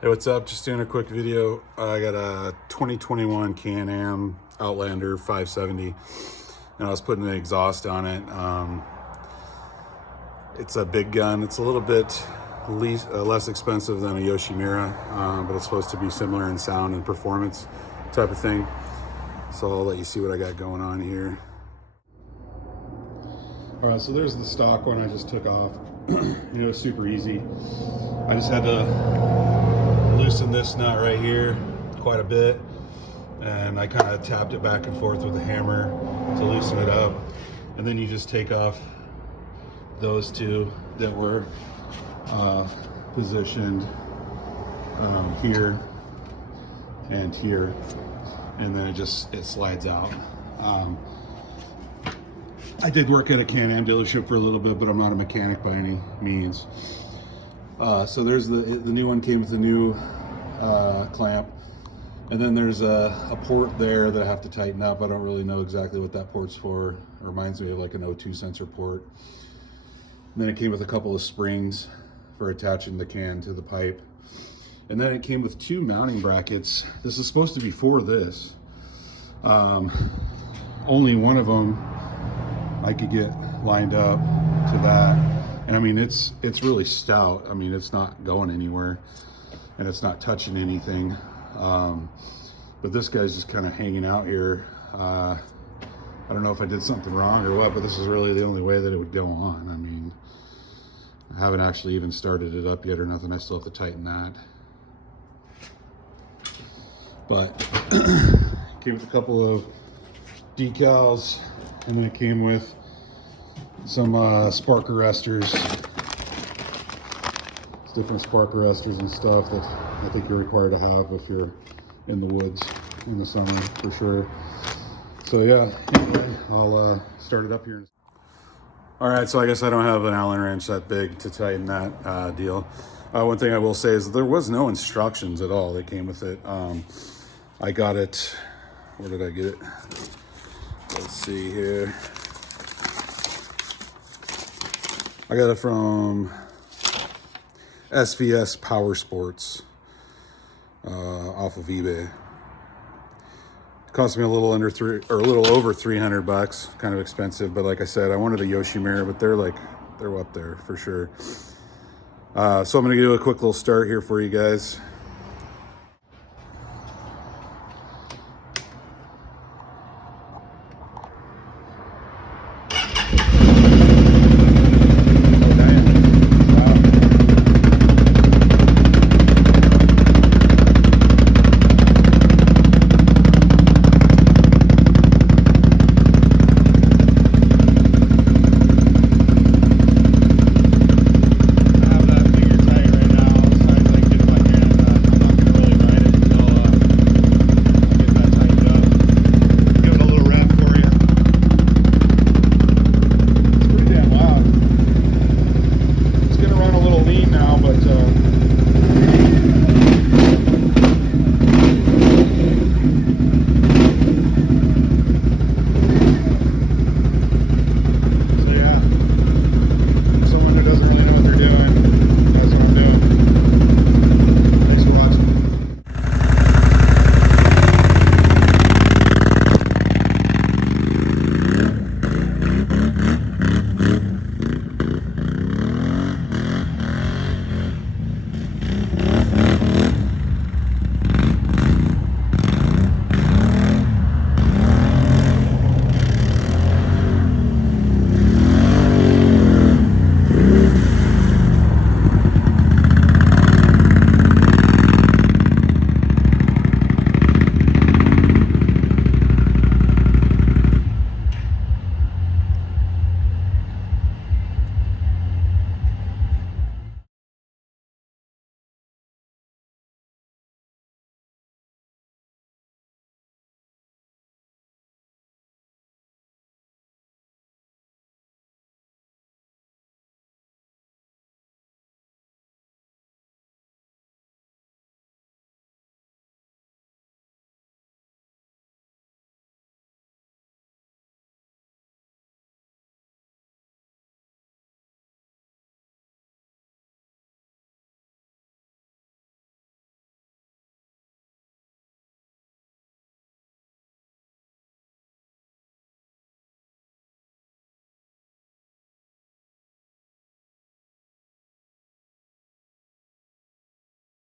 Hey, what's up? Just doing a quick video. I got a 2021 Can-Am Outlander 570, and I was putting the exhaust on it. It's a big gun. It's a little bit less expensive than a Yoshimura, but it's supposed to be similar in sound and performance type of thing. So I'll let you see what I got going on here. All right, so there's the stock one I just took off. It was super easy. I just had to loosen this nut right here quite a bit, and I kind of tapped it back and forth with a hammer to loosen it up, and then you just take off those two that were positioned here and here, and then it slides out. I did work at a Can-Am dealership for a little bit, but I'm not a mechanic by any means. So there's the new one. Came with the new clamp, and then there's a port there that I have to tighten up. I don't really know exactly what that port's for. It reminds me of like an O2 sensor port. And then it came with a couple of springs for attaching the can to the pipe. And then it came with two mounting brackets. This is supposed to be for this. Only one of them I could get lined up to that. And I mean, it's really stout. I mean, it's not going anywhere and it's not touching anything. But this guy's just kind of hanging out here. I don't know if I did something wrong or what, but this is really the only way that it would go on. I mean, I haven't actually even started it up yet or nothing. I still have to tighten that. But came with a couple of decals, and then it came with some spark arresters. It's different spark arresters and stuff that I think you're required to have if you're in the woods in the summer for sure. So yeah, anyway, I'll start it up here. All right, so I guess I don't have an Allen wrench that big to tighten that deal. One thing I will say is there was no instructions at all that came with it. I got it, where did I get it? Let's see here. I got it from SVS Power Sports off of eBay. It cost me a little over 300 bucks, kind of expensive, but like I said, I wanted a Yoshimura, but they're up there for sure. So I'm gonna do a quick little start here for you guys,